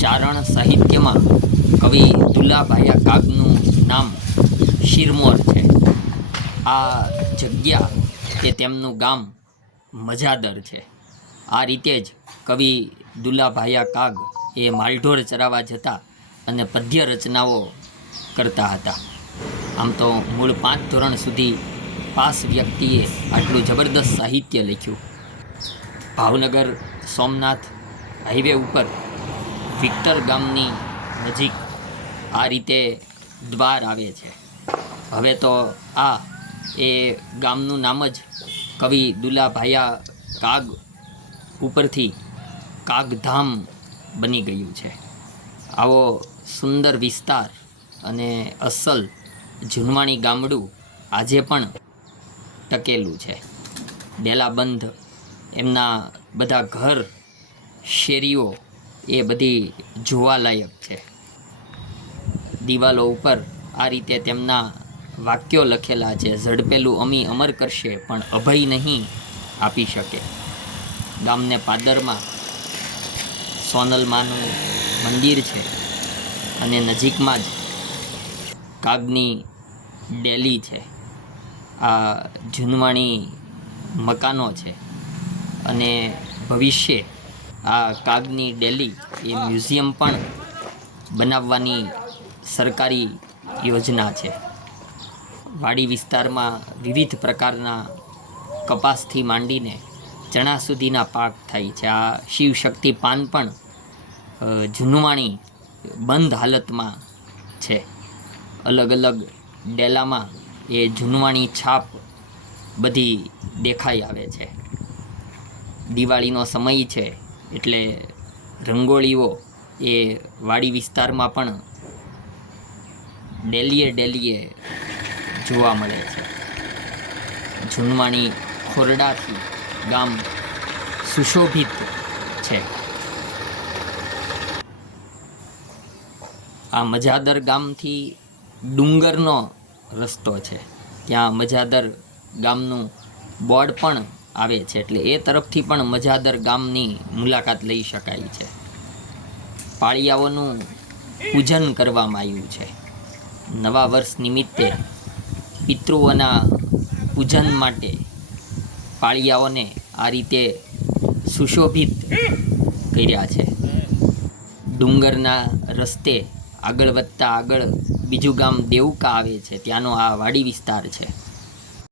ચારણ સાહિત્યમાં કવિ દુલાભાયા કાગનું નામ શિરમોર છે. આ જગ્યા કે તેમનું ગામ મજાદર છે. આ રીતે જ કવિ દુલાભાયા કાગ એ માલઢોર ચરાવા જતા અને પદ્ય રચનાઓ કરતા હતા. આમ તો મૂળ પાંચ ધોરણ સુધી પાસ વ્યક્તિએ આટલું જબરદસ્ત સાહિત્ય લખ્યું. ભાવનગર સોમનાથ હાઈવે ઉપર વિક્ટર ગામની નજીક આ રીતે દ્વાર આવે છે. હવે તો આ એ ગામનું નામ જ કવિ દુલાભાયા કાગ ઉપરથી કાગધામ બની ગયું છે. આવો સુંદર વિસ્તાર અને અસલ જુનવાણી ગામડું આજે પણ ટકેલું છે. ડેલાબંધ એમના બધા ઘર શેરીઓ એ બધી જોવાલાયક છે. દિવાલો ઉપર આ રીતે તેમના વાક્યો લખેલા છે, ઝડપેલું અમી અમર કરશે, પણ અભય નહીં આપી શકે. ગામને પાદરમાં સોનલમાનું મંદિર છે અને નજીકમાં જ કાગની ડેલી છે. આ જૂનવાણી મકાનો છે અને ભવિષ્ય આ કાગની ડેલી એ મ્યુઝિયમ પણ બનાવવાની સરકારી યોજના છે. વાડી વિસ્તારમાં વિવિધ પ્રકારના કપાસથી માંડીને ચણા સુધીના પાક થાય છે. આ શિવશક્તિ પાન પણ જૂનવાણી બંધ હાલતમાં છે. અલગ અલગ ડેલામાં એ જૂનવાણી છાપ બધી દેખાઈ આવે છે. દિવાળીનો સમય છે. એટલે રંગોળીઓ એ વાડી વિસ્તારમાં પણ ડેલીએ ડેલીએ જોવા મળે છે. ઝુનવાણી ખોરડાથી ગામ સુશોભિત છે. આ મજાદર ગામથી ડુંગરનો રસ્તો છે. ત્યાં મજાદર ગામનું બોર્ડ પણ આવે છે એટલે એ તરફથી પણ મજાદર ગામની મુલાકાત લઈ શકાય છે. પાળિયાઓનું પૂજન કરવામાં આવ્યું છે. નવા વર્ષ નિમિત્તે પિતૃઓના પૂજન માટે પાળિયાઓને આ રીતે સુશોભિત કર્યા છે. ડુંગરના રસ્તે આગળ વધતા આગળ બીજું ગામ દેવકા આવે છે. ત્યાંનો આ વાડી વિસ્તાર છે.